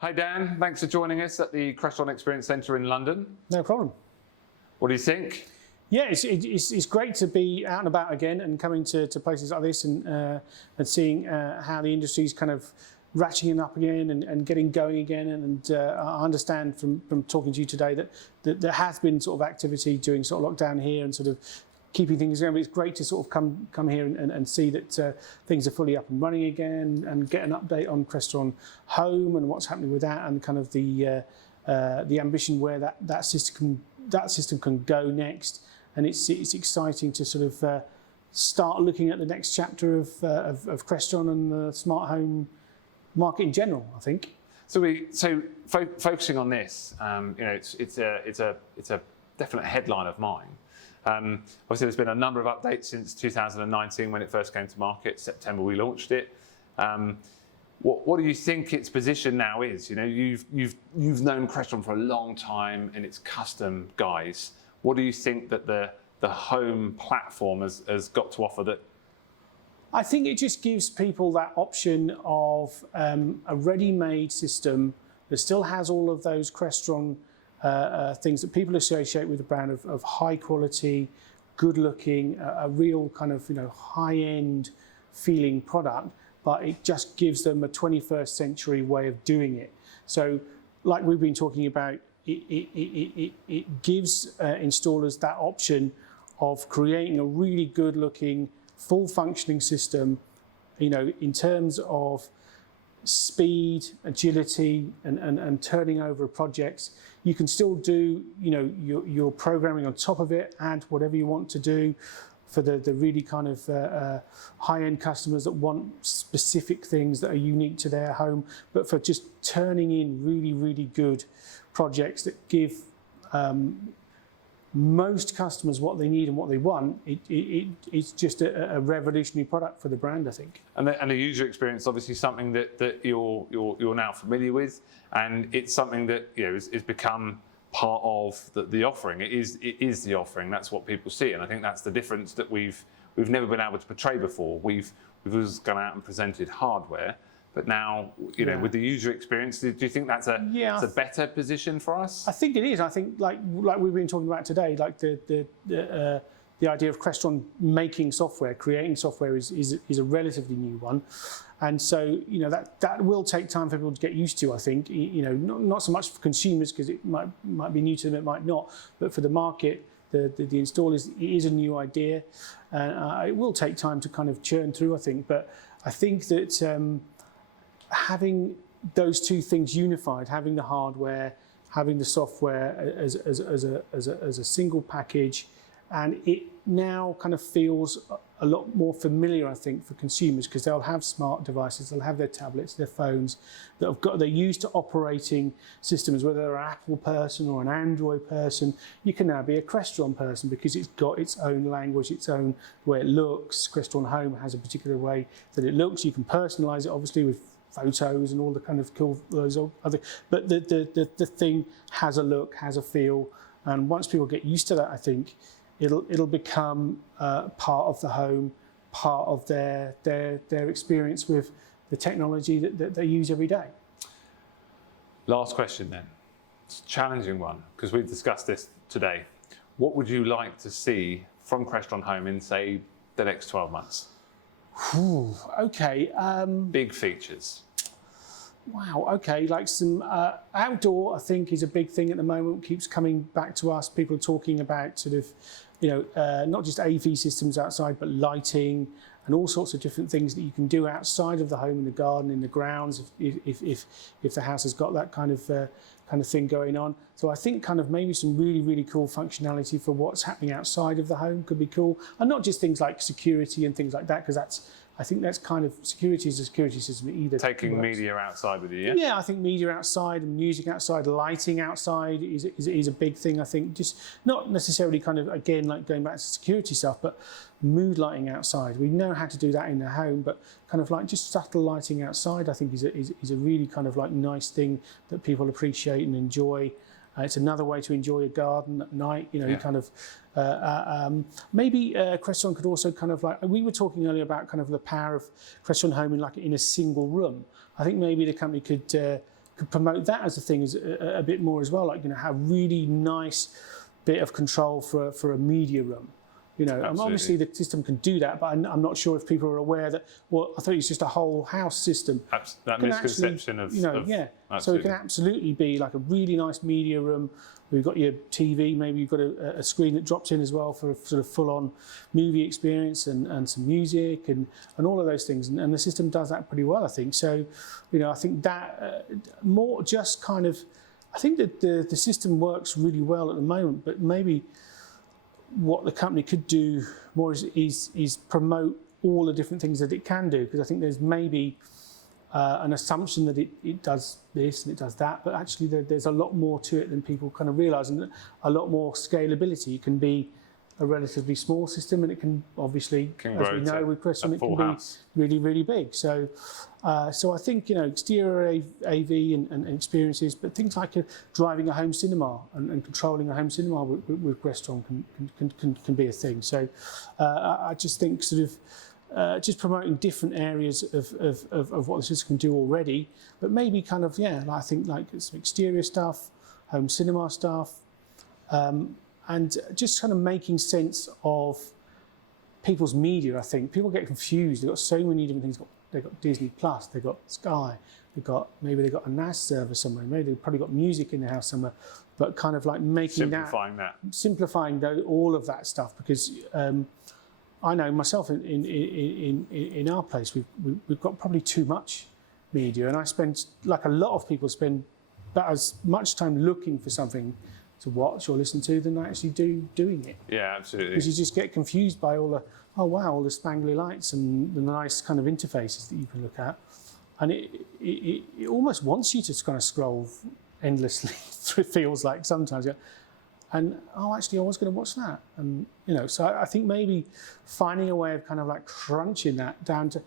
Hi Dan, thanks for joining us at the Crestron Experience Centre in London. No problem. What do you think? Yeah, it's great to be out and about again and coming to places like this and seeing how the industry's kind of ratcheting up again and getting going again. And I understand from talking to you today that there has been sort of activity during sort of lockdown here and sort of keeping things going. But it's great to sort of come here and see that things are fully up and running again and get an update on Crestron Home and what's happening with that and kind of the ambition where that system can go next. And it's exciting to sort of start looking at the next chapter of Crestron and the smart home market in general, I think. So focusing on this, it's a definite headline of mine. Obviously, there's been a number of updates since 2019 when it first came to market. September we launched it. What do you think its position now is? You know, you've known Crestron for a long time, and it's custom guys. What do you think that the home platform has got to offer that? I think it just gives people that option of a ready-made system that still has all of those Crestron things that people associate with the brand of high quality, good looking, a real kind of high-end feeling product, but it just gives them a 21st century way of doing it. So like we've been talking about, it gives installers that option of creating a really good looking, full functioning system, in terms of speed, agility, and turning over projects. You can still do, your programming on top of it, add whatever you want to do for the really kind of high-end customers that want specific things that are unique to their home, but for just turning in really, really good projects that give most customers what they need and what they want. It's just a revolutionary product for the brand, I think. And the user experience, obviously, something that you're now familiar with, and it's something that is become part of the offering. It is the offering. That's what people see, and I think that's the difference that we've never been able to portray before. We've always gone out and presented hardware. But now, with the user experience, do you think that's a better position for us? I think it is. I think like we've been talking about today, like the idea of Crestron making software, creating software is a relatively new one, and so that will take time for people to get used to. I think not so much for consumers because it might be new to them, it might not, but for the market, the installers, it is a new idea, and it will take time to kind of churn through. I think, but I think that. Having those two things unified, having the hardware, having the software as a single package, and it now kind of feels a lot more familiar, I think, for consumers because they'll have smart devices, they'll have their tablets, their phones they're used to operating systems. Whether they're an Apple person or an Android person, you can now be a Crestron person because it's got its own language, its own way it looks. Crestron Home has a particular way that it looks. You can personalize it, obviously, with photos and all the kind of cool other, but the thing has a look, has a feel, and once people get used to that, I think it'll become part of the home, part of their experience with the technology that they use every day. Last question then. It's a challenging one because we've discussed this today. What would you like to see from Crestron Home in, say, the next 12 months? Okay. Big features. Wow. Okay. Like some outdoor, I think, is a big thing at the moment. Keeps coming back to us. People are talking about sort of, not just AV systems outside, but lighting and all sorts of different things that you can do outside of the home, in the garden, in the grounds, if the house has got that kind of thing going on. So I think kind of maybe some really, really cool functionality for what's happening outside of the home could be cool. And not just things like security and things like that, because I think that's kind of, security is a security system. Either taking media outside with you, yeah? Yeah, I think media outside and music outside, lighting outside is a big thing. I think just not necessarily kind of, again, like going back to security stuff, but mood lighting outside. We know how to do that in the home, but kind of like just subtle lighting outside, I think is a really kind of like nice thing that people appreciate and enjoy. It's another way to enjoy a garden at night. You kind of maybe Crestron could also kind of like, we were talking earlier about kind of the power of Crestron Home in a single room. I think maybe the company could promote that as a thing as a bit more as well. Like, you know, have really nice bit of control for a media room. You know, and obviously the system can do that, but I'm not sure if people are aware that, well, I thought it was just a whole house system. That misconception of, you know, so it can absolutely be like a really nice media room. We've got your TV, maybe you've got a screen that drops in as well for a sort of full-on movie experience and some music and all of those things. And the system does that pretty well, I think. So, you know, I think that more just kind of, I think that the system works really well at the moment, but maybe what the company could do more is promote all the different things that it can do, because I think there's maybe an assumption that it does this and it does that, but actually there's a lot more to it than people kind of realise, and a lot more scalability. It can be a relatively small system, and it can obviously, as we know with Crestron, it can be really, really big. So, so I think, you know, exterior AV and experiences, but things like driving a home cinema and controlling a home cinema with Crestron can be a thing. So, I just think sort of just promoting different areas of what the system can do already, but maybe kind of, I think like some exterior stuff, home cinema stuff. And just kind of making sense of people's media. I think people get confused. They've got so many different things. They've got Disney Plus, they've got Sky, maybe they've got a NAS server somewhere, maybe they've probably got music in the house somewhere, but kind of like making simplifying all of that stuff, because I know myself in our place we've got probably too much media, and I spend, like a lot of people, spend about as much time looking for something to watch or listen to than I actually doing it. Yeah, absolutely. Because you just get confused by all the spangly lights and the nice kind of interfaces that you can look at, and it almost wants you to kind of scroll endlessly. It feels like sometimes, and actually I was going to watch that, and you know, so I think maybe finding a way of kind of like crunching that down to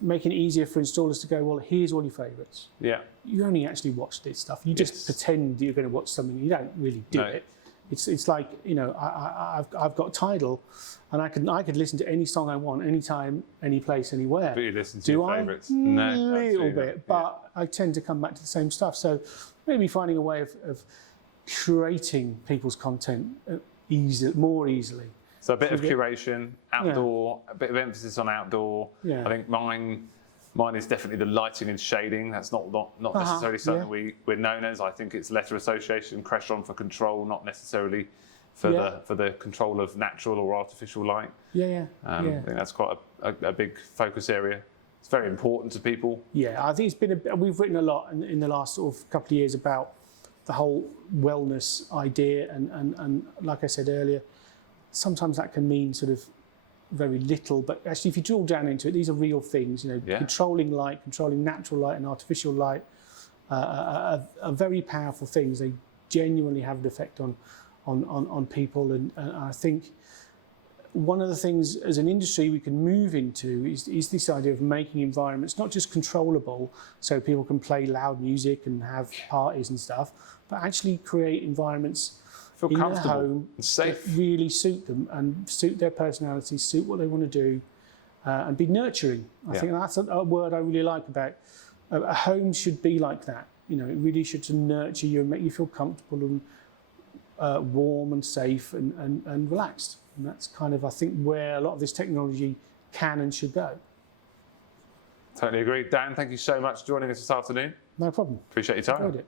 making it easier for installers to go, well, here's all your favourites. Yeah. You only actually watch this stuff. You just pretend you're going to watch something. You don't really do it. It's like, you know, I've got Tidal, and I could listen to any song I want, anytime, any place, anywhere. But you listen to your favourites? No, a little bit, but I tend to come back to the same stuff. So maybe finding a way of curating people's content more easily. So a bit of curation, outdoor, a bit of emphasis on outdoor. Yeah. I think mine is definitely the lighting and shading. That's not necessarily something we're known as. I think it's letter association, Crestron for control, not necessarily for the control of natural or artificial light. I think that's quite a big focus area. It's very important to people. Yeah, I think we've written a lot in the last sort of couple of years about the whole wellness idea, and like I said earlier, sometimes that can mean sort of very little, but actually if you drill down into it, these are real things. You know, controlling light, controlling natural light and artificial light are very powerful things. They genuinely have an effect on people, and I think one of the things as an industry we can move into is this idea of making environments not just controllable so people can play loud music and have parties and stuff, but actually create environments in their home and safe, that really suit them and suit their personality, suit what they want to do, and be nurturing. I think that's a word I really like about a home. Should be like that. You know, it really should nurture you and make you feel comfortable and warm and safe and relaxed. And that's kind of, I think, where a lot of this technology can and should go. Totally agree. Dan, thank you so much for joining us this afternoon. No problem. Appreciate your time. Enjoyed it.